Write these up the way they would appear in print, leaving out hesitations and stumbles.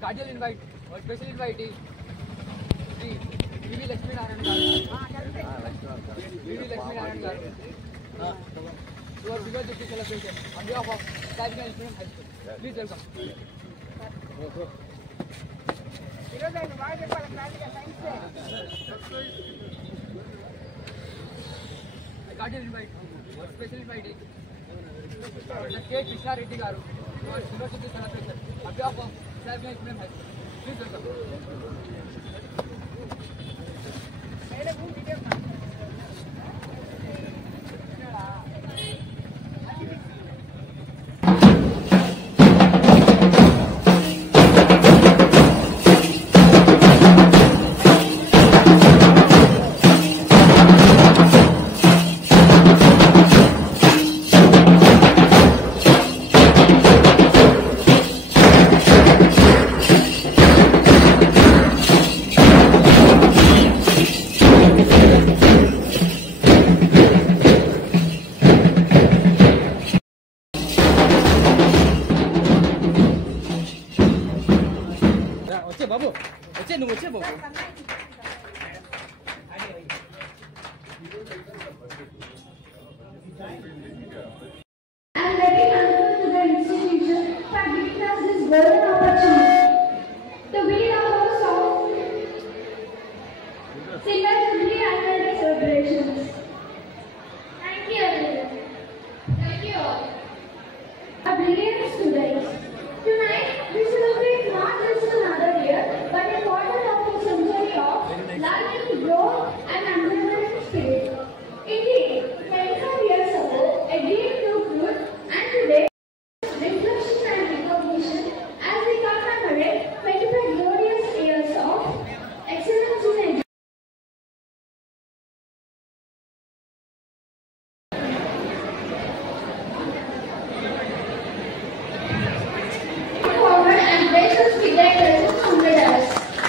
Cordial invite, or special invitee, Sri V.V. Lakshmi Narayan Garu. V.V. Lakshmi Narayan Garu. To our bigger district celebration on behalf of Sajna Instrument High School. Please welcome. A cordial invite, or special invitee, Mr. K. Krishna Reddy Garu. To our university celebration on behalf of Sajna Instrument High School. Please welcome. Babu, వచ్చే నువ్వు వచ్చే బాబు. I'm very thankful to the institution for giving us this golden opportunity to be the host of Singers Jubilee Annual Day celebrations. Thank you everyone. Thank you all. Our brilliant students. Tonight we celebrate not just another year, but a quarter of a century of learning, growth, and unwavering spirit. Indeed, 25 years ago, a dream took root, and today, reflection and recognition as we commemorate 25 glorious years of excellence in education. Forward and gracious with their presence on the dais.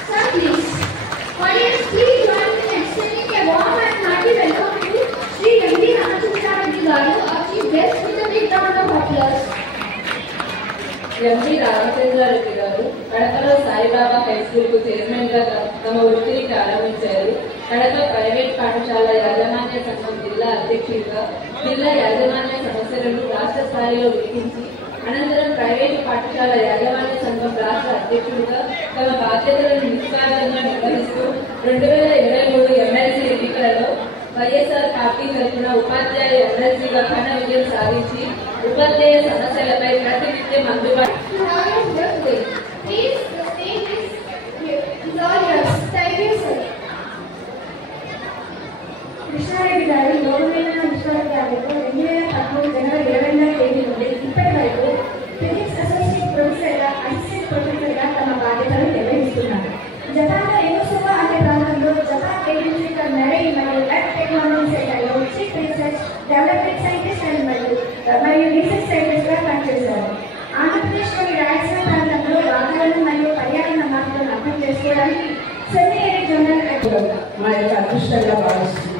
Sir, please. Audience, please join me in extending a warm and hearty welcome to Sri M.D. Ramachandra Reddy Garu, our chief guest, with a big round of applause. M.D. Ramachandra Reddy Garu కడపలో Saibaba high school కు chairman గా తమ వృత్తిని ప్రారంభించారు. Kadapa private పాఠశాల యాజమాన్య సంఘం జిల్లా అధ్యక్షుడిగా జిల్లా యాజమాన్య సమస్యలను రాష్ట్ర స్థాయిలో విధించి అనంతరం ప్రైవేటు పాఠశాల యాజమాన్య సంఘం రాష్ట్ర అధ్యక్షుడిగా తమ బాధ్యతలను నిస్వార్థంగా నిర్వహిస్తూ 2023 ఎమ్మెల్సీ ఎన్నికలలో వైఎస్ఆర్ పార్టీ తరఫున ఉపాధ్యాయ ఎమ్మెల్సీగా ఘన విజయం సాధించి ఉపాధ్యాయ సమస్యలపై ప్రతినిత్యం అందుబాటు. Please, the stage is all yours. Thank you, sir. Krishna Reddy గారి గౌరవమైన విశ్వవిద్యాలయంలో 2013 జనవరి 20వ తేదీ నుండి ఇప్పటి వరకు ఫిజిక్స్ అసోసియేట్ ప్రొఫెసర్గా, అసిస్టెంట్ ప్రొఫెసర్గా తమ బాధ్యతలు నిర్వహిస్తున్నారు. జపాన్లో యునెస్కో అనే ప్రాంతంలో జపాన్ ఏజెన్సీ ఫర్ మెరైన్ మరియు ఎర్త్ టెక్నాలజీ సెంటర్లో chief research development scientist and మరియు రీసెర్చ్ సైంటిస్ట్గా పనిచేశారు. ఆంధ్రప్రదేశ్లోని రాయలసీమ ప్రాంతంలో వాతావరణం మరియు పర్యావరణ మార్పులను అర్థం చేసుకోవడానికి సెమీ ఎరిక్ జనరల్ మా యొక్క అదృష్టంగా భావిస్తుంది.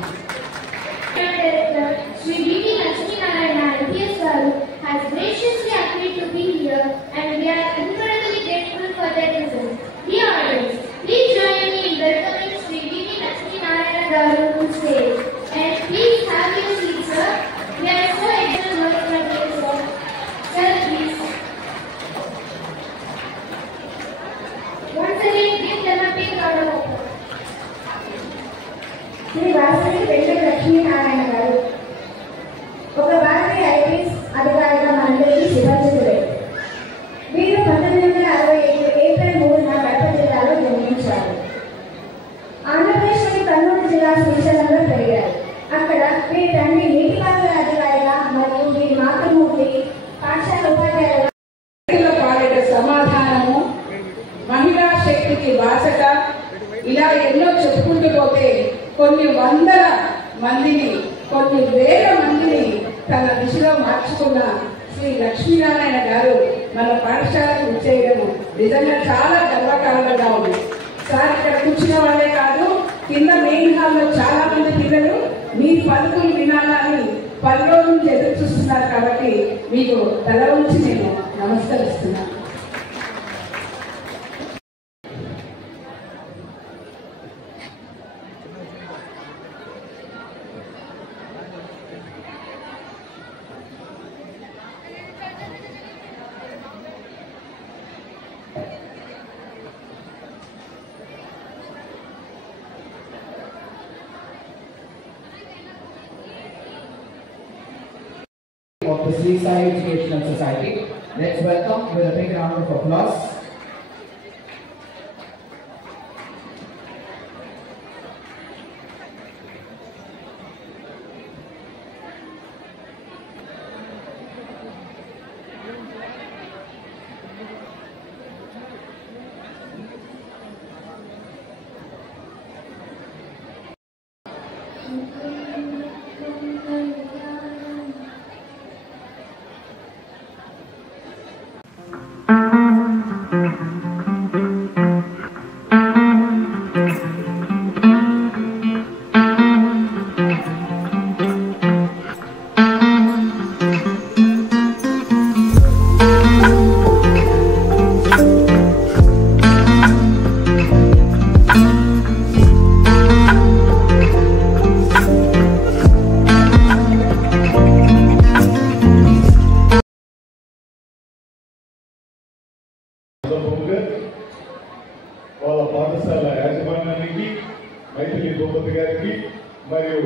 తన దిశలో మార్చుకున్న శ్రీ లక్ష్మీనారాయణ గారు మన పాఠశాలకు చేయడం నిజంగా చాలా గర్వకారణంగా ఉంది. సార్ ఇక్కడ కూర్చున్న వాళ్ళే కాదు, కింద మెయిన్ హాల్లో చాలా మంది పిల్లలు మీ పలుకులు వినాలని 10 రోజుల నుంచి ఎదురు చూస్తున్నారు. కాబట్టి మీకు తల ఉంచి నేను నమస్కరిస్తున్నాను. Of the Sri Sai Educational Society. Let's welcome with a big round of applause. వాళ్ళ పాఠశాల యాజమాన్యానికి, మైథిలి భూపతి గారికి మరియు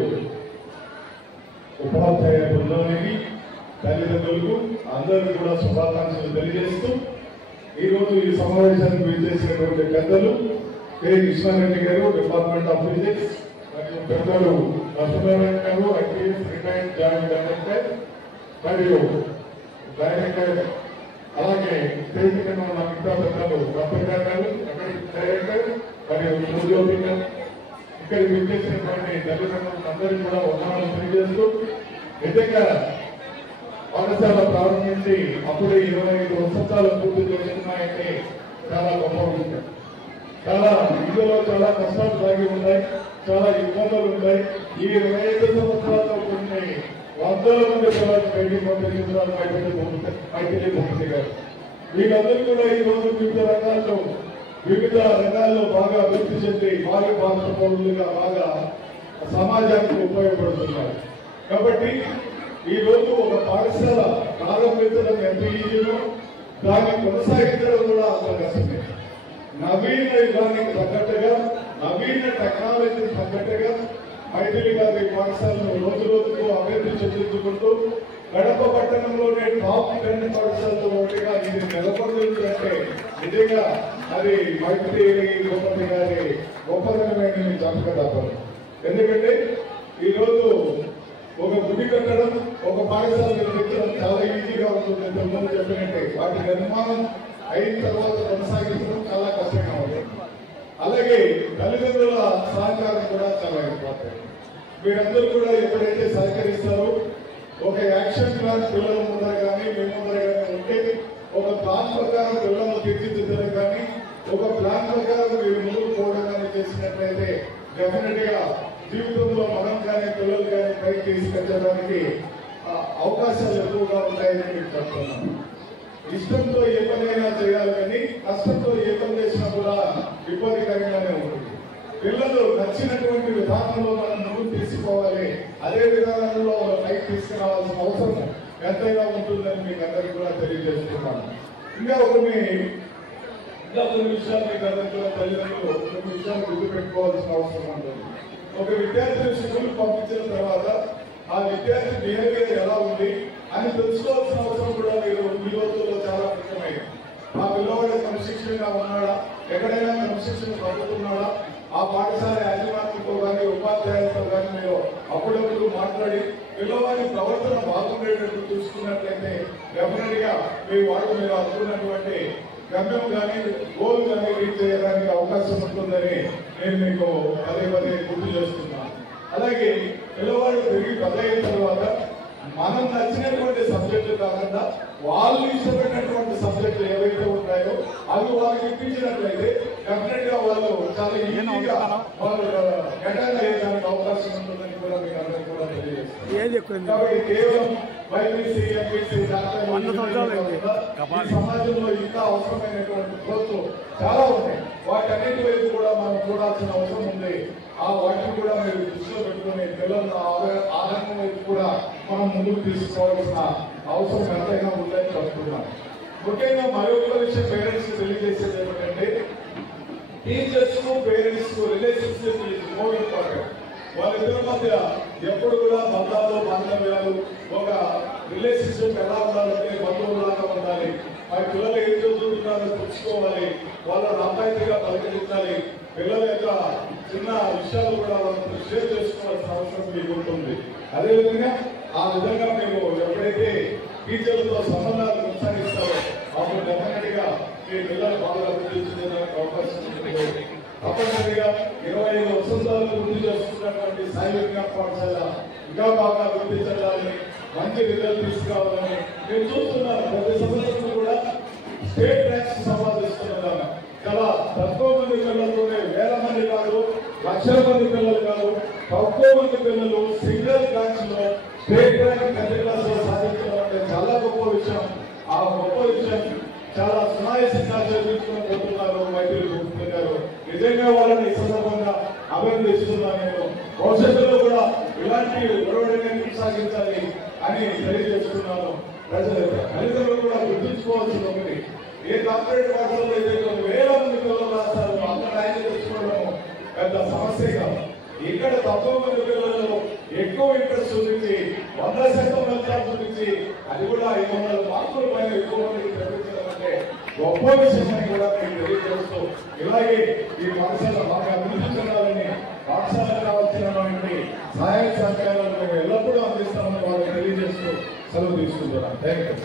ఉపాధ్యాయ బృందానికి, తల్లిదండ్రులకు అందరికీ కూడా శుభాకాంక్షలు తెలియజేస్తూ ఈరోజు ఈ సమావేశానికి విచ్చేసినటువంటి పెద్దలు కె కృష్ణారెడ్డి గారు, డిపార్ట్మెంట్ ఆఫ్ ఫిజిక్స్, మరియు పెద్దలు లక్ష్మీనారాయణ గారు, ఐపీఎస్ రిటైర్డ్ జాయింట్ డైరెక్టర్ మరియు డైరెక్టర్, అలాగే స్టేజ్ కింద ఉన్న మిగతా పెద్దలు రత్నగారు గారు, డైరెక్టర్ మరియు సుజ్యోతి గారు, ఇక్కడికి విచ్చేసినటువంటి తల్లిదండ్రులకు అందరికీ కూడా వందనాలు తెలియజేస్తూ నిజంగా పాఠశాల ప్రారంభించి అప్పుడే 25 వసంతాలు పూర్తి చేస్తున్నాయంటే చాలా గొప్ప విషయం. చాలా ఇందులో చాలా కష్టాలు సాగి ఉన్నాయి, చాలా ఇబ్బందులు ఉన్నాయి. ఈ 25 సంవత్సరాల్లో కొన్ని వందల మంది పిల్లలు బయటికి పంపించారు. మైథిలి భూపతి గారు వీళ్ళందరూ కూడా ఈ రోజు వివిధ రంగాల్లో బాగా అభివృద్ధి చెంది భారీ భారత పౌరులుగా బాగా సమాజానికి ఉపయోగపడుతున్నారు. కాబట్టి ఈ రోజు ఒక పాఠశాల ప్రారంభించడం ఎంత ఈజీనో దాన్ని కొనసాగించడం కూడా అంత కష్టమే. నవీన యుగానికి తగ్గట్టుగా, నవీన టెక్నాలజీకి తగ్గట్టుగా మైథిలి గారి పాఠశాలను రోజు రోజుకు అభివృద్ధి చెందించుకుంటూ గడప పట్టణంలోనే టాప్ 10 పాఠశాలలో ఒకటిగా ఇది నిలబడుతుందంటే నిజంగా అది మైథిలి భూపతి గారి గొప్పతనమైన చెప్పక. ఎందుకంటే ఈరోజు ఒక గుడి కట్టడం, ఒక పాఠశాల నిర్మించడం చాలా ఈజీగా ఉంటుంది. తొమ్మిది చెప్పినట్టే వాటి నిర్మాణం అయిన తర్వాత కొనసాగించడం చాలా కష్టంగా ఉంటుంది. అలాగే తల్లిదండ్రుల సహకారం కూడా చాలా ఇంపార్టెంట్. మీరందరూ కూడా ఎప్పుడైతే సహకరిస్తారో ఒక యాక్షన్ ప్లాన్ పిల్లల ముందర కానీ మీ ముందర కానీ ఉంటే, ఒక ప్లాన్ ప్రకారం పిల్లలను తీర్చిదిద్దడం కానీ, ఒక ప్లాన్ ప్రకారం మీరు ముందుకు పోవడం కానీ చేసినట్లయితే డెఫినెట్ గా జీవితంలో మనం కానీ పిల్లలు కానీ పైకి తీసుకెళ్ళడానికి అవకాశాలు ఎక్కువగా ఉంటాయని మీకు చెప్తున్నాను. ఇష్టంతో ఏ పనైనా చేయాలి కానీ కష్టంతో ఏ పని చేసినా కూడా ఇబ్బందికరంగానే ఉంటుంది. పిల్లలు నచ్చినటువంటి విధానంలో మనం ముందుకు తీసుకోవాలి, అదే విధానంలో పైకి తీసుకురావాల్సిన అవసరం ఎంతైనా ఉంటుందని మీకు అందరికీ కూడా తెలియజేస్తున్నాను. ఇంకా కొన్ని విషయాలు మీకు అందరికీ కూడా తల్లిదండ్రులు కొన్ని విషయాలు గుర్తుపెట్టుకోవాల్సిన అవసరం ఉంటుంది. ఒక విద్యార్థిని స్కూల్ పంపించిన తర్వాత ఆ విద్యార్థి బిహేవియర్ ఎలా ఉంది అని తెలుసుకోవాల్సిన అవసరం కూడా మీరు ఈ రోజుల్లో చాలా ముఖ్యమైనది. ఆ పిల్లవాడు క్రమశిక్షణగా ఉన్నాడా, ఎక్కడైనా క్రమశిక్షణ పొందుతున్నాడా, ఆ పాఠశాల యాజమాన్యంతో కానీ ఉపాధ్యాయులతో కానీ మీరు అప్పుడప్పుడు మాట్లాడి పిల్లవాడి ప్రవర్తన బాగుండేటట్టు చూసుకున్నట్లయితే డెఫినెట్ గా మీ వాళ్ళు మీరు అనుకున్నటువంటి గమ్యం కానీ గోల్ కానీ రీచ్ చేయడానికి అవకాశం ఉంటుందని నేను మీకు పదే పదే గుర్తు చేస్తున్నాను. అలాగే పిల్లవాడు తిరిగి పెద్దయిన తర్వాత మనం నచ్చినటువంటి సబ్జెక్టులు కాకుండా వాళ్ళు ఇష్టపడినటువంటి సబ్జెక్టులు ఏవైతే ఉన్నాయో అవి వాళ్ళకి ఇప్పించినట్లయితే డెఫినెట్ గా వాళ్ళు చాలా ఈజీగా వాళ్ళు అటెండ్ అయ్యేదానికి అవకాశం ఉంటుందని కూడా మీకు అందరికీ కూడా తెలియజేస్తారు. కాబట్టి కేవలం బైపీసీ, ఎంపీసీ, సమాజంలో ఇంకా అవసరమైనటువంటి కోర్సు చాలా ఉన్నాయి. వాటన్నిటి వైపు కూడా మనం చూడాల్సిన అవసరం ఉంది. ఆ వాటిని కూడా మీరు దృష్టిలో పెట్టుకుని పిల్లల ఆధారం వైపు కూడా మనం ముందుకు తీసుకోవాల్సిన అవసరం ఎంతైనా ఉందని చెప్తున్నాను. ముఖ్యంగా మరొక విషయం పేరెంట్స్ కి తెలియజేసేది ఏమిటంటే టీచర్స్ కు పేరెంట్స్ కు రిలేషన్షిప్ ఇస్ మోర్ ఇంపార్టెంట్. వాళ్ళిద్దరి మధ్య ఎప్పుడు కూడా బంధాలు, బాంధవ్యాలు, ఒక రిలేషన్షిప్ ఎలా ఉండాలంటే బంధువులాగా ఉండాలి. ఆ పిల్లలు ఏం చదువుతున్నారో తెలుసుకోవాలి, వాళ్ళ అబ్బాయిగా పలకరించాలి. పిల్లల యొక్క చిన్న విషయాలు కూడా వాళ్ళతో షేర్ చేసుకోవాల్సిన అవసరం మీకు ఉంటుంది. అదేవిధంగా ఆ విధంగా మీరు ఎప్పుడైతే టీచర్లతో సంబంధాలు కొనసాగిస్తారో అప్పుడు డెఫినెట్ గా మీ పిల్లలు బాగా అభివృద్ధి చెందడానికి అవకాశం ఉంటుంది. తప్పనిసరిగా 25 వసంతాలు వృద్ధి చేస్తున్నటువంటి సాయి విజ్ఞాన పాఠశాల ఇంకా బాగా అభివృద్ధి చెందాలని, మంచి రిజల్ట్ తీసుకురావాలని నేను చూస్తున్నాను. ప్రతి సంవత్సరం కూడా స్టేట్ ర్యాంక్స్ సంపాదిస్తున్నారు. చాలా తక్కువ మంది పిల్లలతోనే వేల మంది కాదు, లక్షల మంది పిల్లలు కాదు, తక్కువ మంది పిల్లలు సింగిల్ క్లాస్ లో స్టేట్ ర్యాంక్ 10th క్లాస్ లో సాధించడం అంటే చాలా గొప్ప విషయం. ఆ గొప్ప విషయం చాలా సునాయాసంగా చదివించుకోబోతున్నారు వైద్యులు చెబుతున్నారు. నిజంగా వాళ్ళని ఈ సందర్భంగా అభినందిస్తున్నాను. నేను భవిష్యత్తులో కూడా ఇలాంటి ఒరవడిని కొనసాగించాలి అని తెలియజేస్తున్నాను. తల్లిదండ్రులు కూడా గుర్తుంచుకోవాల్సింది ఒకటి, ఏ కార్పొరేట్ పాఠశాలలో అయితే వేల మంది పిల్లలు రాస్తారు, అంత ర్యాంక్ తెచ్చుకోవడం పెద్ద సమస్య కాదు. ఇక్కడ తక్కువ మంది పిల్లలు ఎక్కువ ఇంట్రెస్ట్ చూపించి 100% ఫలితాలు చూపించి అది కూడా 500 మార్కుల పైన ఎక్కువ మందికి తెప్పించడం అంటే గొప్ప విషయం అని కూడా మీకు తెలియజేస్తూ, ఇలాగే ఈ పాఠశాల బాగా అభివృద్ధి చెందాలని, పాఠశాలకు కావాల్సినటువంటి సహాయ సహకారాలు మేము ఎల్లప్పుడూ అందిస్తామని వాళ్ళకి తెలియజేస్తూ సెలవు తీసుకుంటున్నాను. Thank you.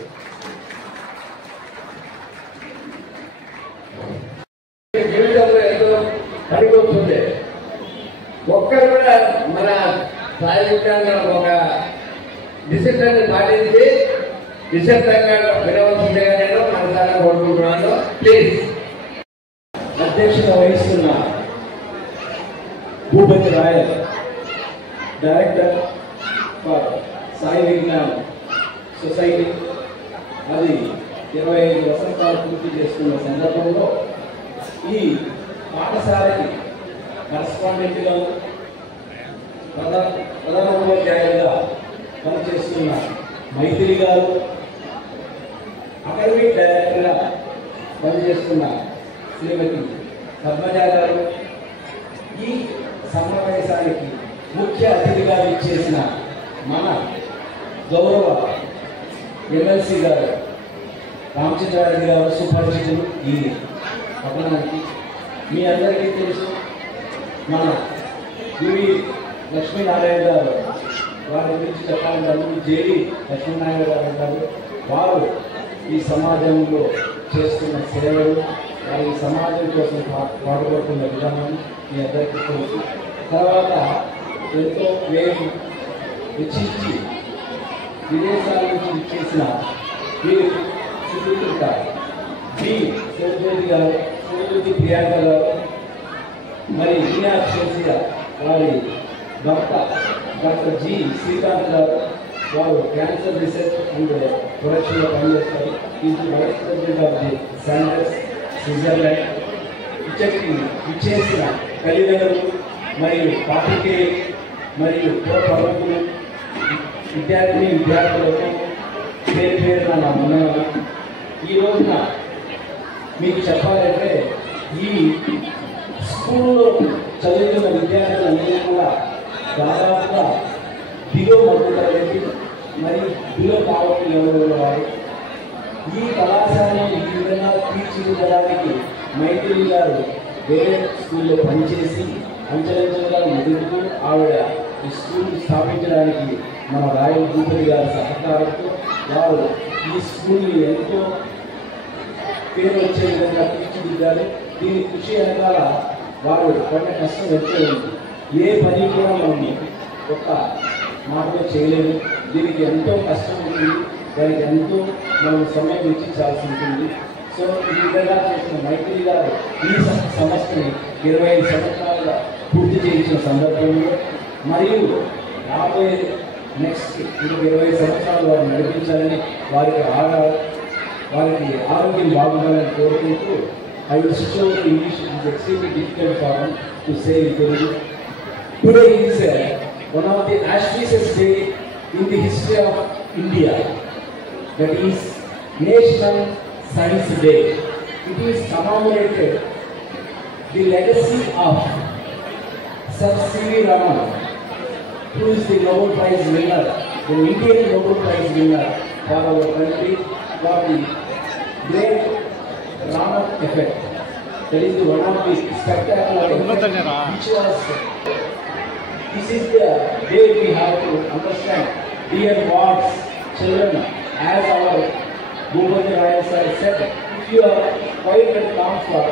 జీవితంలో ఎంతో పనికొస్తుంది. ఒక్కరు కూడా మన సాయి విజ్ఞానంలో ఒక డిసిప్లిన్ పాటించి నిశ్శబ్దంగా వినవలసిందిగా నేను మనసారా కోరుకుంటున్నాను. ప్లీజ్. అధ్యక్షత వహిస్తున్న Bhupathi Royal, director for Sai Vignan society, అది 25 వసంతాలు పూర్తి చేస్తున్న సందర్భంలో ఈ పాఠశాలకి కరస్పాండెంట్గా ప్రధానోపాధ్యాయులుగా పనిచేస్తున్న మైత్రి గారు, అకాడమిక్ డైరెక్టర్గా పనిచేస్తున్న శ్రీమతి పద్మజ గారు, ఈ సమావేశానికి ముఖ్య అతిథిగా ఇచ్చేసిన మన గౌరవ ఎమ్మెల్సీ గారు రామచంద్రారెడ్డి గారు సుపరిచితులు ఈ పట్టణానికి. మీ అందరికీ తెలుసు, మన గురి లక్ష్మీనారాయణ గారు, వారి గురించి చెప్పాలంటే జేడి లక్ష్మీనారాయణ గారు అంటారు. వారు ఈ సమాజంలో చేస్తున్న సేవలు, వారి సమాజం కోసం పాటుపడుతున్న విధానం మీ అందరికీ తెలుసు. తర్వాత ఎంతో వేరు వెచ్చించి విదేశాల నుంచి ఇచ్చేసిన వీరు సుదీర్ఘ బి శివజ్యోతి గారు, శివజ్యోతి ప్రియాంక గారు, మరి మీనాక్షిగా వారి భర్త డాక్టర్ జి శ్రీకాంత్ గారు, వారు క్యాన్సర్ రీసెర్చ్ అండ్ ప్రొడక్షన్లో పనిచేస్తారు. ఇది vice president of the centres Switzerland. ఇచ్చేసిన తల్లిదండ్రులు మరియు పార్టీకి మరియు ప్రముఖులు, విద్యార్థులకు పేరు పేరున నా వందనాలు. ఈ రోజున మీకు చెప్పాలంటే ఈ స్కూల్లో చదువుతున్న విద్యార్థులందరూ కూడా దాదాపుగా బిలో మధ్య తరగతి మరియు బిలో పావర్టీ లెవెల్ వారు. ఈ కళాశాలను ఈ విధంగా తీర్చిదిద్దడానికి మైత్రి గారు వేరే స్కూల్లో పనిచేసి అంచెలంచెలుగా ఎదుగుతూ ఆవిడ ఈ స్కూల్ స్థాపించడానికి మన రాయల్ భూపతి గారి సహకారంతో వారు ఈ స్కూల్ని ఎంతో పేరు వచ్చే విధంగా తీర్చిదిద్దారు. దీని కృషి వెనకాల వారు పడిన కష్టం వచ్చే ఉంది. ఏ పని కూడా మనం ఒక మాటలో చేయలేము. దీనికి ఎంతో కష్టం ఉంటుంది, దానికి ఎంతో మనం సమయం వెచ్చించాల్సి ఉంటుంది. సో ఈ విధంగా చేసిన మైత్రి గారు ఈ సంస్థని 25 సంవత్సరాలుగా పూర్తి చేయించిన సందర్భంలో మరియు రాబోయే నెక్స్ట్ 20 సంవత్సరాలు వారు నడిపించాలని వారికి ఆరోగ్యం బాగుండాలని కోరుకుంటూ I will switch over to English. It is extremely difficult for them to say in Telugu. Today is one of the auspicious day in the history of India. That is National Science Day. It is commemorated the legacy of Sir C.V. Raman, who is the Nobel Prize winner, the Indian Nobel Prize winner for our country, for the great Raman effect. That is one of the spectacular effects which was. This is the day we have to understand. Dear wards, children, as our Bhupendra Raya sir said, if you are quiet and calm for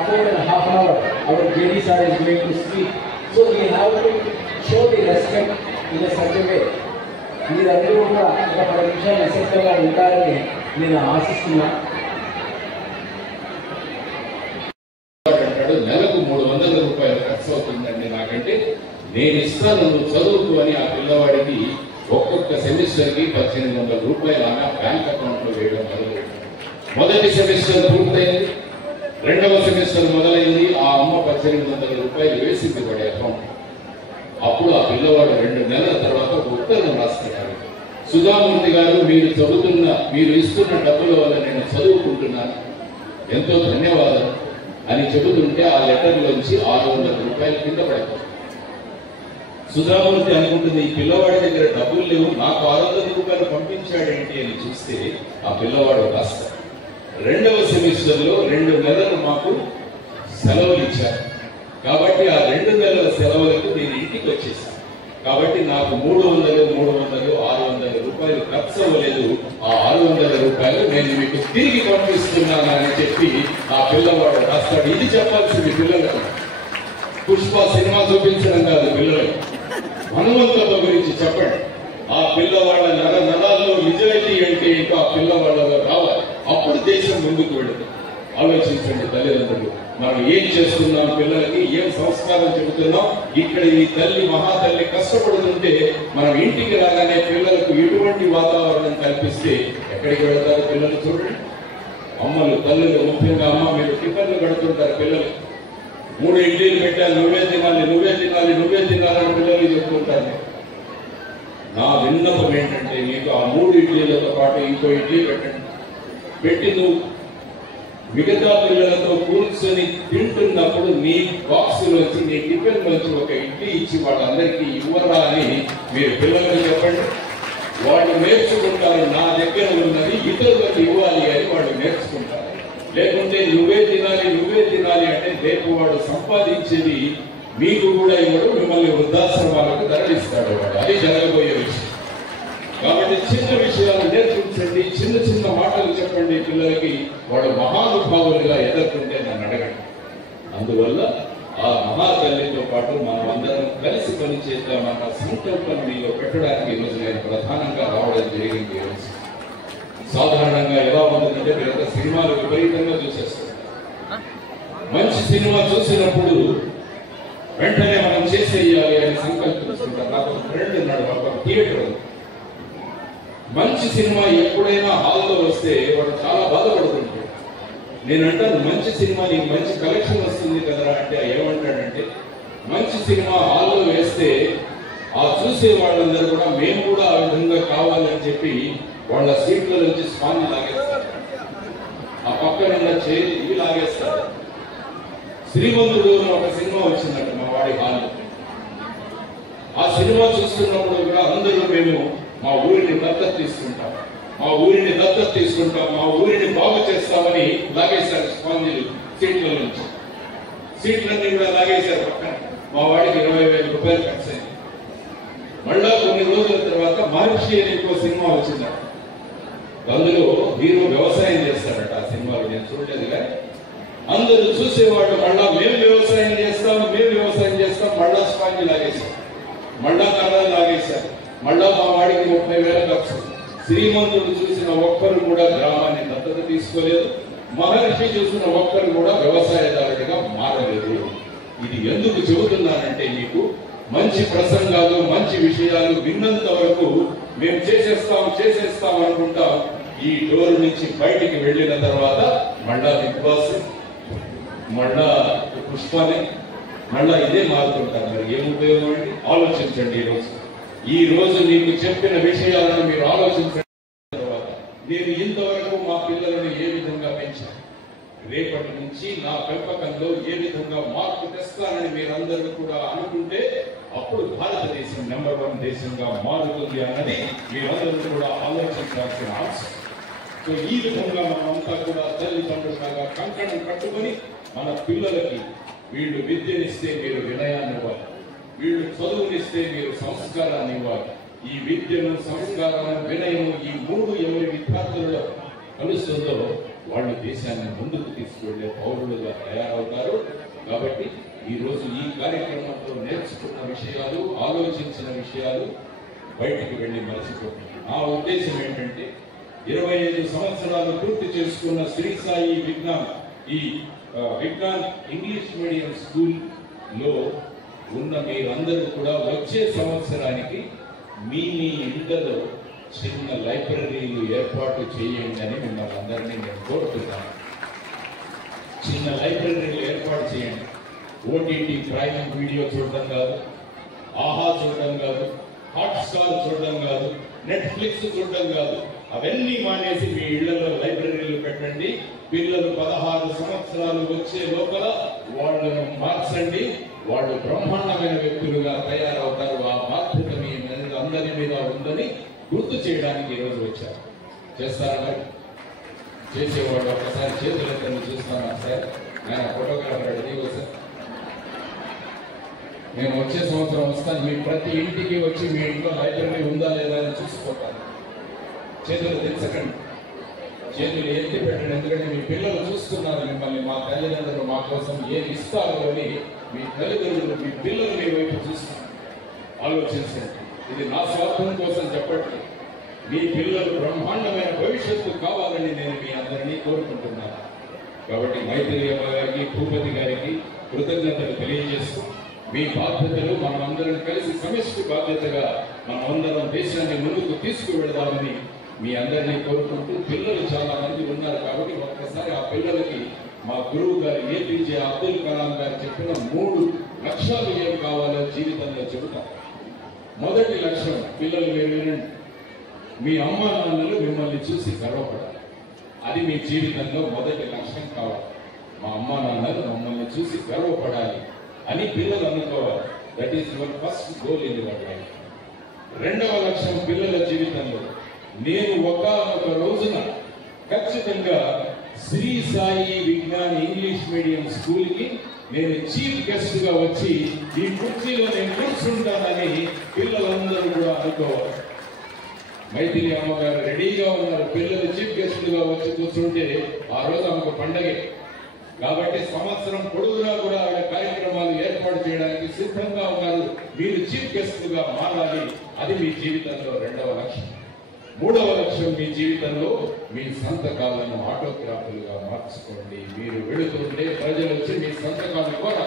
about a half an hour, our JD sir is going to speak. So we have to show the respect in a such a way. మీరందరూ కూడా ఒక 10 నిమిషాలు నిశ్శబ్దంగా ఉంటారని నేను ఆశిస్తున్నాను. నెలకు 300 రూపాయలు ఖర్చు అవుతుందండి నాకంటే, నేను ఇస్తాను నువ్వు చదువుకు అని ఆ పిల్లవాడికి ఒక్కొక్క సెమిస్టర్కి 1800 రూపాయలు ఆమె బ్యాంక్ అకౌంట్లో వేయడం మొదలుపెట్టాను. మొదటి సెమిస్టర్ పూర్తయింది, రెండవ సెమిస్టర్ మొదలైంది. ఆ అమ్మ 1800 రూపాయలు వేసింది వాడి అకౌంట్. అప్పుడు ఆ పిల్లవాడు 2 నెలల తర్వాత ఉత్తరం రాస్తున్నాడు, సుధామూర్తి గారు మీరు ఇస్తున్న డబ్బుల వల్ల నేను చదువుకుంటున్నాను, ఎంతో ధన్యవాదాలు అని చెబుతుంటే ఆ లెటర్లోంచి 600 రూపాయలు కింద పడిపోతుంది. సుధామూర్తి అనుకుంటుంది, ఈ పిల్లవాడి దగ్గర డబ్బులు లేవు, నాకు 600 రూపాయలు పంపించాడేంటి అని చూస్తే ఆ పిల్లవాడు రాస్తాడు. రెండవ సెమిస్టర్లో 2 నెలలు మాకు సెలవులు ఇచ్చారు. కాబట్టి ఆ 2 నెలల సెలవులకు నేను ఇంటికి వచ్చేసాను. కాబట్టి నాకు 300, 600 రూపాయలు ఖర్చు అవ్వలేదు. ఆ 600 రూపాయలు నేను మీకు తిరిగి పంపిస్తున్నాను అని చెప్పి ఆ పిల్లవాడు రాస్తాడు. ఇది చెప్పాల్సింది పిల్లలకు. పుష్ప సినిమా చూపించడం కాదు పిల్లలకు, హనుమంతుల గురించి చెప్పండి. ఆ పిల్లవాళ్ళ నరాల్లో నిజాయితీ అంటే ఏంటో ఆ పిల్లవాళ్ళలో రావాలి. అప్పుడు దేశం ముందుకు వెళుతుంది. ఆలోచించండి తల్లిదండ్రులు, మనం ఏం చేస్తున్నాం, పిల్లలకి ఏం సంస్కారం చెబుతున్నాం. ఇక్కడ ఈ తల్లి మహాతల్లి కష్టపడుతుంటే మనం ఇంటికి రాగానే పిల్లలకు ఎటువంటి వాతావరణం కల్పిస్తే ఎక్కడికి వెళతారు పిల్లలు? చూడండి, అమ్మలు తల్లులు, ముఖ్యంగా అమ్మ మీరు టిఫిన్లు కడుతుంటారు పిల్లలు. 3 ఇడ్లీలు పెట్టాలి, నువ్వే తినాలి అని పిల్లలు చెప్తుంటారు. నా విన్నపం ఏంటంటే, నీకు ఆ 3 ఇడ్లీలతో పాటు ఇంకో ఇడ్లీ పెట్టి నువ్వు మిగతా పిల్లలతో కూర్చొని తింటున్నప్పుడు నీ బాక్స్ లోంచి, నీ టిఫిన్ లోంచి ఒక ఇడ్లీ ఇచ్చి వాళ్ళందరికీ ఇవ్వరా అని మీరు పిల్లలకు చెప్పండి. వాళ్ళు నేర్చుకుంటారు, నా దగ్గర ఉన్నది ఇతరులకు ఇవ్వాలి అని వాళ్ళు నేర్చుకుంటారు. లేకుంటే నువ్వే తినాలి అంటే రేపు వాడు సంపాదించేది మీకు కూడా ఇవ్వడు, మిమ్మల్ని వృద్ధాశ్రమాలకు తరలిస్తాడు వాడు. అది జరగబోయే విషయం. కాబట్టి చిన్న విషయాలు నేర్పించండి, చిన్న మాటలు చెప్పండి పిల్లలకి. వాడు మహానుభావులుగా ఎదుర్కొంటే నన్ను అడగండి. అందువల్ల ఆ మహాతల్లితో పాటు మనం అందరం కలిసి పనిచేద్దామన్న సంకల్పం మీలో పెట్టడానికి ఈరోజు నేను ప్రధానంగా రావడం జరిగింది. ఈరోజు సాధారణంగా ఎలా ఉంటుందంటే, మీరు ఒక సినిమాలు విపరీతంగా చూసేస్తారు. మంచి సినిమా చూసినప్పుడు వెంటనే మనం చేసేయాలి అని సంకల్పించుకుంటారు. నాకు ఒక ఫ్రెండ్ ఉన్నాడు, ఒక థియేటర్. మంచి సినిమా ఎప్పుడైనా హాల్లో వస్తే వాడు చాలా బాధపడుతుంటాడు. నేనంటాను, మంచి సినిమా నీకు మంచి కలెక్షన్ వస్తుంది కదరా అంటే ఏమంటాడంటే, మంచి సినిమా హాల్లో వేస్తే ఆ చూసే వాళ్ళందరూ కూడా మేము కూడా ఆ విధంగా కావాలని చెప్పి వాళ్ళ సీట్ల నుంచి స్పాన్ లాగేస్తారు, ఆ పక్కన చేతి ఇవి లాగేస్తారు. శ్రీమంతుడు ఒక సినిమా వచ్చిందంట మా వాడి హాల్లో. ఆ సినిమా చూస్తున్నప్పుడు కూడా అందరూ మేము మా ఊరిని దత్తత తీసుకుంటాం, మా ఊరిని బాగు చేస్తామని లాగేశారు స్పాంజీలు సీట్ల నుంచి. సీట్లన్నీ కూడా లాగేశారు పక్కన. మా వాడికి 20,000 రూపాయలు ఖర్చు అయింది. మళ్ళా కొన్ని రోజుల తర్వాత మహర్షి అనే ఇంకో సినిమా వచ్చిందట. అందులో హీరో వ్యవసాయం చేస్తాడట. ఆ సినిమాలో నేను చూడలేదు కానీ అందరూ చూసేవాళ్ళు మళ్ళా మేము వ్యవసాయం చేస్తాం, మళ్ళా స్పాంజీ లాగేశారు, మళ్ళా కర్రలు లాగేశారు. మళ్ళా మా వాడికి 30,000 ఖర్చు. శ్రీమంతుడు చూసిన ఒక్కరు కూడా గ్రామాన్ని దత్తత తీసుకోలేదు. మహర్షి చూసిన ఒక్కరు కూడా వ్యవసాయదారుడిగా మారలేదు. ఇది ఎందుకు చెబుతున్నానంటే మీకు మంచి ప్రసంగాలు మంచి విషయాలు విన్నంత వరకు మేము చేసేస్తాం అనుకుంటాం. ఈ డోర్ నుంచి బయటికి వెళ్ళిన తర్వాత మళ్ళా బిగ్ బాస్, మళ్ళా పుష్పాలే, మళ్ళా ఇదే మారుతుంటారు. మరి ఏం ఉపయోగం అండి? ఆలోచించండి. ఈ రోజు నీకు చెప్పిన విషయాలను మీరు ఆలోచించండి. తర్వాత నేను ఇంతవరకు మా పిల్లలను ఏ విధంగా పెంచాను, రేపటి నుంచి నా పెంపకంలో ఏ విధంగా మార్పు తెస్తానని మీరందరూ కూడా అనుకుంటే అప్పుడు భారతదేశం నెంబర్ 1 దేశంగా మారుతుంది అన్నది మీరందరూ కూడా ఆలోచించాల్సిన అవసరం. సో ఈ విధంగా మనమంతా కూడా తల్లిదండ్రులుగా కంకణం కట్టుకొని మన పిల్లలకి వీళ్ళు విద్యనిస్తే మీరు వినయాన్ని ఇవ్వాలి, వీళ్ళు చదువునిస్తే మీరు సంస్కారాన్ని ఇవ్వాలి. ఈ విద్యను, సంస్కారాన్ని, వినయము ఈ 3 ఎవరి విద్యార్థులలో కలుస్తుందో వాళ్ళు దేశాన్ని ముందుకు తీసుకువెళ్లే పౌరులుగా తయారవుతారు. కాబట్టి ఈ రోజు ఈ కార్యక్రమంలో నేర్చుకున్న విషయాలు, ఆలోచించిన విషయాలు బయటికి వెళ్లి మరచిపోతుంది. నా ఉద్దేశం ఏంటంటే 25 సంవత్సరాలు పూర్తి చేసుకున్న Shri Sai Vignan English medium school లో ఉన్న మీరందరూ కూడా వచ్చే సంవత్సరానికి మీ ఇంట్లో చిన్న లైబ్రరీలు ఏర్పాటు చేయండి అని మిమ్మల్ని అందరినీ నేను కోరుతున్నాను. చిన్న లైబ్రరీలు ఏర్పాటు చేయండి. ఓటీటీ ప్రైమ్ వీడియో చూడడం కాదు, ఆహా చూడడం కాదు, హాట్స్టార్ చూడడం కాదు, నెట్ఫ్లిక్స్ చూడడం కాదు, అవన్నీ మానేసి మీ ఇళ్లలో లైబ్రరీలు పెట్టండి. పిల్లలు 16 సంవత్సరాలు వచ్చే లోపల వాళ్ళను మార్చండి. వాళ్ళు బ్రహ్మాండమైన వ్యక్తులుగా తయారవుతారు. ఆ బాధ్యత మీ అందరి మీద ఉందని గుర్తు చేయడానికి ఈరోజు వచ్చారు. చేస్తారా మరి? చేసేవాడు ఒకసారి చేతులెత్తని చూస్తాను. సార్ నేను ఫోటోగ్రాఫర్ అడిగి సార్ నేను వచ్చే సంవత్సరం వస్తాను. మీ ప్రతి ఇంటికి వచ్చి మీ ఇంట్లో లైబ్రరీ ఉందా లేదా అని చూసిపోతాను. చేతులు తెచ్చకండి, చేతులు ఎత్తి పెట్టండి. ఎందుకంటే మీ పిల్లలు చూస్తున్నారు మిమ్మల్ని. మా తల్లిదండ్రులు మా కోసం ఏది ఇస్తారు అని మీ తల్లిదండ్రులు మీ పిల్లలు మీ వైపు చూస్తారు. ఆలోచించండి. ఇది నా స్వార్థం కోసం చెప్పండి. మీ పిల్లలు బ్రహ్మాండమైన భవిష్యత్తు కావాలని నేను మీ అందరినీ కోరుకుంటున్నాను. కాబట్టి మైత్రి అమ్మ గారికి, భూపతి గారికి కృతజ్ఞతలు తెలియజేస్తూ మీ బాధ్యతలు మనమందరం కలిసి సమిష్టి బాధ్యతగా మనమందరం దేశాన్ని ముందుకు తీసుకువెళదామని మీ అందరినీ కోరుకుంటూ, పిల్లలు చాలా మంది ఉన్నారు కాబట్టి ఒక్కసారి ఆ పిల్లలకి మా గురువు గారు ఏపీజే అబ్దుల్ కలాం గారు చెప్పిన 3 లక్ష్యాలు ఏం కావాలో జీవితంలో చెబుతారు. మొదటి లక్ష్యం పిల్లలు మీరు వినండి, మీ అమ్మ నాన్నలు మిమ్మల్ని చూసి గర్వపడాలి. అది మీ జీవితంలో మొదటి లక్ష్యం కావాలి. మా అమ్మ నాన్నలు మమ్మల్ని చూసి గర్వపడాలి అని పిల్లలు అనుకోవాలి. That is your first goal in your life. రెండవ లక్ష్యం పిల్లల జీవితంలో, నేను ఒకానొక రోజున ఖచ్చితంగా Shri Sai Vignan English medium school కి నేను చీఫ్ గెస్ట్ గా వచ్చి ఈ కుర్చీలో నేను కూర్చుంటానని పిల్లలందరూ కూడా అనుకోవాలి. మైథిలి అమ్మగారు రెడీగా ఉన్నారు. పిల్లలు చీఫ్ గెస్టులుగా వచ్చి కూర్చుంటే ఆ రోజు ఆమెకు పండగే. కాబట్టి సంవత్సరం పొడుగునా కూడా ఆవిడ కార్యక్రమాలు ఏర్పాటు చేయడానికి సిద్ధంగా ఉన్నారు. మీరు చీఫ్ గెస్టులుగా మారాలి. అది మీ జీవితంలో రెండవ లక్ష్యం. మూడవ లక్ష్యం, మీ జీవితంలో మీ సంతకాలను ఆటోగ్రాఫ్లుగా మార్చుకోండి. మీరు వెళుతుంటే ప్రజలు వచ్చి మీ సంతకాలు కూడా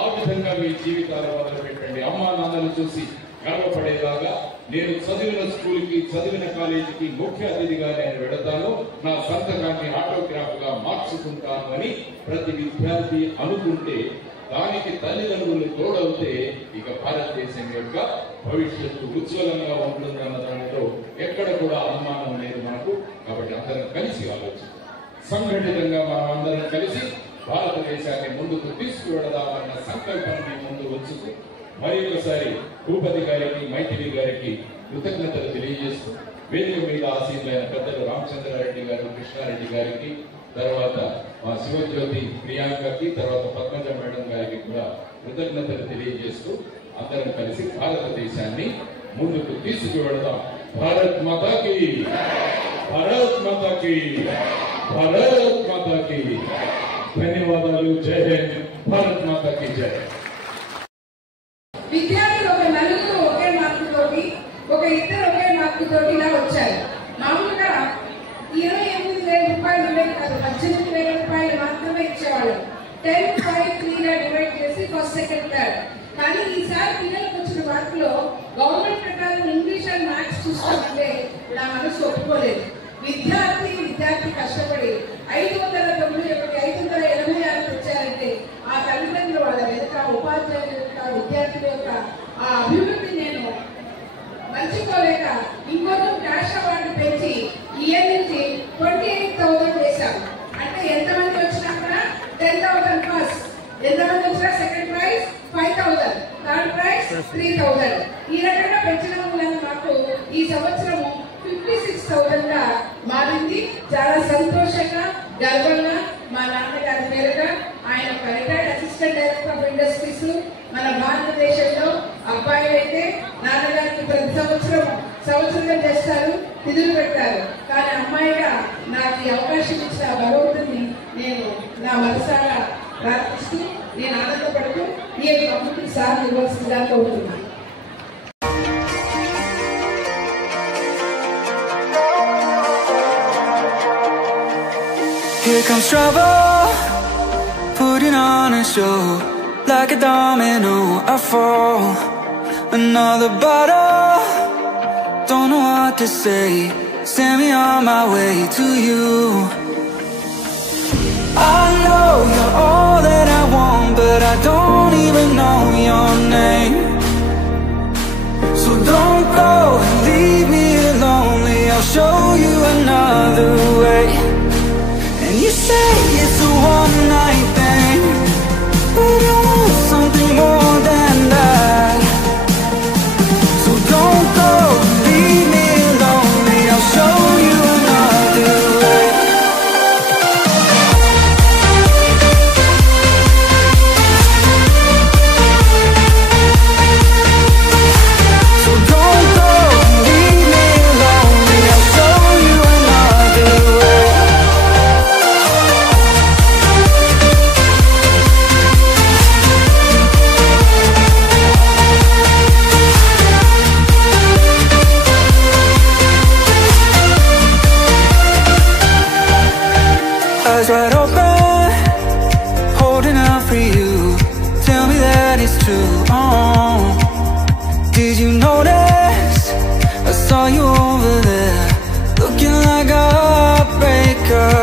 ఆ విధంగా మీ జీవితాలు మొదలు పెట్టండి. అమ్మా నాన్నలు చూసి గర్వపడేలాగా నేను చదివిన స్కూల్కి, చదివిన కాలేజీకి ముఖ్య అతిథిగా నేను వెళతాను, నా సంతకాన్ని ఆటోగ్రాఫ్ గా మార్చుకుంటాను అని ప్రతి విద్యార్థి అనుకుంటే, దానికి తల్లిదండ్రులు తోడవుతే ఇక భారతదేశం యొక్క భవిష్యత్తు ఉజ్వలంగా ఉంటుందన్న దానిలో ఎక్కడ కూడా అనుమానం లేదు మనకు. కాబట్టి అందరం కలిసి ఆలోచించాలి. సంఘటితంగా మనం అందరం కలిసి భారతదేశాన్ని ముందుకు తీసుకువెళదామన్న సంకల్పాన్ని ముందు ఉంచుతూ మరి ఒకసారి భూపతి గారికి, మైథిలి గారికి కృతజ్ఞతలు తెలియజేస్తూ, వేదిక మీద ఆసీనులైన పెద్దలు రామచంద్రారెడ్డి గారు, కృష్ణారెడ్డి గారికి, తర్వాత మా శివజ్యోతి ప్రియాంకకి, తర్వాత పద్మజ మేడం గారికి కూడా కృతజ్ఞతలు తెలియజేస్తూ అందరం కలిసి భారతదేశాన్ని ముందుకు తీసుకువెళదాం. భారత్ మాతాకి, భారత్ మాతాకి, భారత్ మాతాకి. ధన్యవాదాలు. జై హింద్. భారత్ మాతాకి జై. విద్యార్థులు ఒక నలుగురు ఒకే మార్కుతోటి ఒక తోటిలా వచ్చారు. మామూలుగా 28,000 రూపాయలు ఉండేది కాదు, 18,000 రూపాయలు మాత్రమే ఇచ్చేవాళ్ళు. 10, 5, 3గా డివైడ్ చేసి ఫస్ట్, సెకండ్, థర్డ్. కానీ ఈసారి పిల్లలకు వచ్చిన మార్కులో గవర్నమెంట్ ప్రకారం ఇంగ్లీష్ అండ్ మ్యాథ్స్ చూస్తామంటే నా మనసు ఒప్పుకోలేదు. విద్యార్థి కష్టపడి 586 వచ్చారంటే ఆ తల్లిదండ్రులు వాళ్ళ వెనుక, ఉపాధ్యాయుల యొక్క, విద్యార్థుల యొక్క ఆ అభివృద్ధి నేను మర్చిపోలేక ఇంకొంచెం క్యాష్ అవార్డు పెంచి ఇయర్ నుంచి 28,000 చేశాం. అంటే ఎంతమంది వచ్చినా కూడా 10,000 ఫస్ట్, ఎంతమంది వచ్చినా సెకండ్ ప్రైజ్ 5,000, థర్డ్ ప్రైజ్ 3,000. ఈ రకంగా పెంచడం వల్ల మాకు ఈ సంవత్సరము 56,000 గా మారింది. చాలా సంతోషంగా, గర్వంగా మా నాన్నగారి పేరుగా ఆయన ఒక retired assistant director of industries మన భారతదేశంలో. అబ్బాయిలు అయితే నాన్నగారికి ప్రతి సంవత్సరం చేస్తారు, తిథులు పెట్టారు. కానీ అమ్మాయిగా నాకు ఈ అవకాశం ఇచ్చిన భగవంతుని నేను నా మనసారా ప్రార్థిస్తూ, నేను ఆనందపడుతూ ఈ కమ్యూనిటీ సార్ ఇవ్వాల్సిందిగా కోరుతున్నాను. Here comes trouble, putting on a show. Like a domino, I fall. Another bottle, don't know what to say. Send me on my way to you. I know you're all that I want, but I don't even know your name. So don't go and leave me lonely, I'll show you another way. And you say it's a one-night thing, but I want something more than that. So don't go and leave me lonely, I'll show you another way. So don't go and leave me lonely, I'll show you another way. Eyes wide open, holding out for you. Tell me that it's true. Oh, did you notice? I saw you over there, looking like a heartbreaker.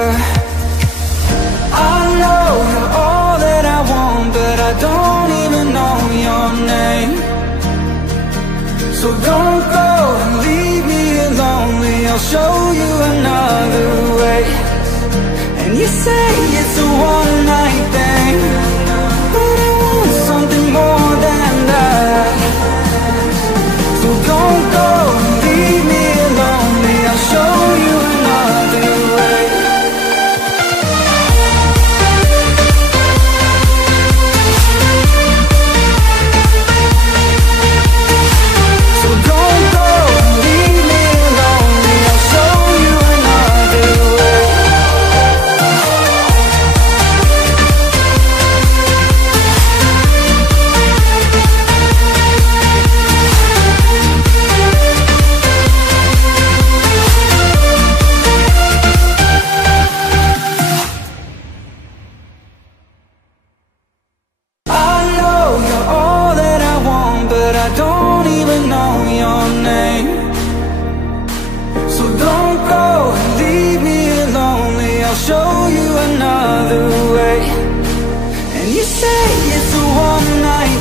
I know you're all that I want, but I don't even know your name. So don't go and leave me lonely, I'll show you another way. And you say it's a one-night thing, but I want something more than that. So don't go and leave me lonely, I'll show you another way. So don't go and leave me lonely, I'll show you another way. I know you're all that I want, but I don't even know your name. So don't go and leave me lonely, I'll show you another way. And you say it's a one-night